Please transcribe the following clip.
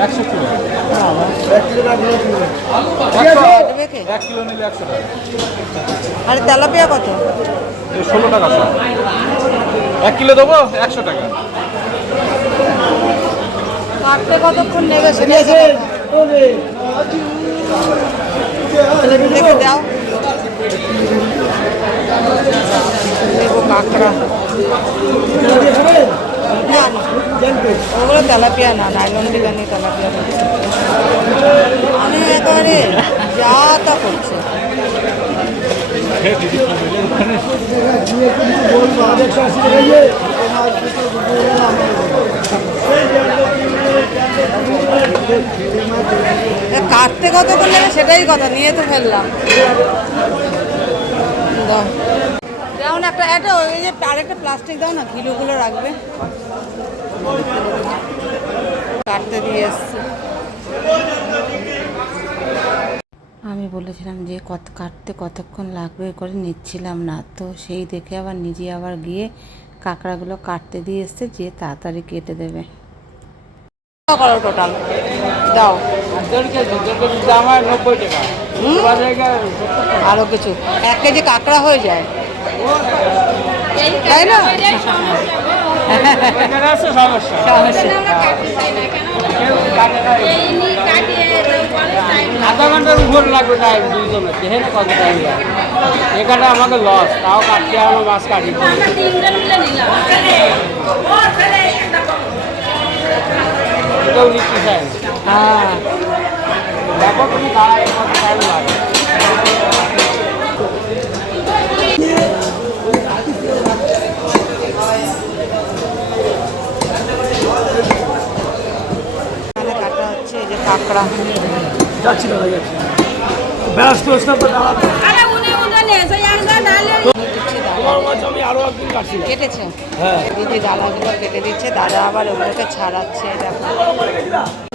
100 kilo. বাবা 1 kilo নিলে 100 টাকা। আর তেলাপিয়া কত? 16 টাকা স্যার। 1 কিলো দেবো 100 টাকা। কাটতে কতক্ষণ নেবে সেটা দেখে দাও। দেখো কাঁকড়া, না না ওগুলো তেলাপিয়া না, নাইলন দিগানি তেলাপিয়া মানে একেবারে যা তা করছে। কাটতে কতক্ষণ নেবে সেটাই কথা, নিয়ে তো ফেললাম। দাও দাও না একটা, একটা ওই যে আরেকটা প্লাস্টিক দাও না, ঘিলুগুলো রাখবে। কাটতে দিয়ে এসছে। আমি বলেছিলাম যে কাটতে কতক্ষণ লাগবে করে নিচ্ছিলাম না, তো সেই দেখে আবার নিজে আবার গিয়ে কাঁকড়াগুলো কাটতে দিয়ে এসছে, যে তাড়াতাড়ি কেটে দেবে। করো টোটাল দাও। আরো কিছু 1 কেজি কাঁকড়া হয়ে যায়, তাই না? আধা ঘন্টার উপর লাগবে টাইম, দুইজনের দেখেন কত টাইম লাগে। এখানে আমাকে লস, তাও কাটতে আমার মাছ কাটি। এটাও নিচ্ছি চাই। হ্যাঁ দেখো তুমি দাঁড়ায় কত টাইম লাগে। কাটা হচ্ছে এই যে কাঁকড়া। যাচ্ছি দাদা, যাচ্ছি। ব্যস্ত হচ্ছে তো দাদা। তোমার মাছ আমি আরো একদিন কাটছিলাম। কেটেছে, হ্যাঁ। দিদি ডালাগুলো কেটে দিচ্ছে, দাদা আবার ওগুলোকে ছাড়াচ্ছে। দেখো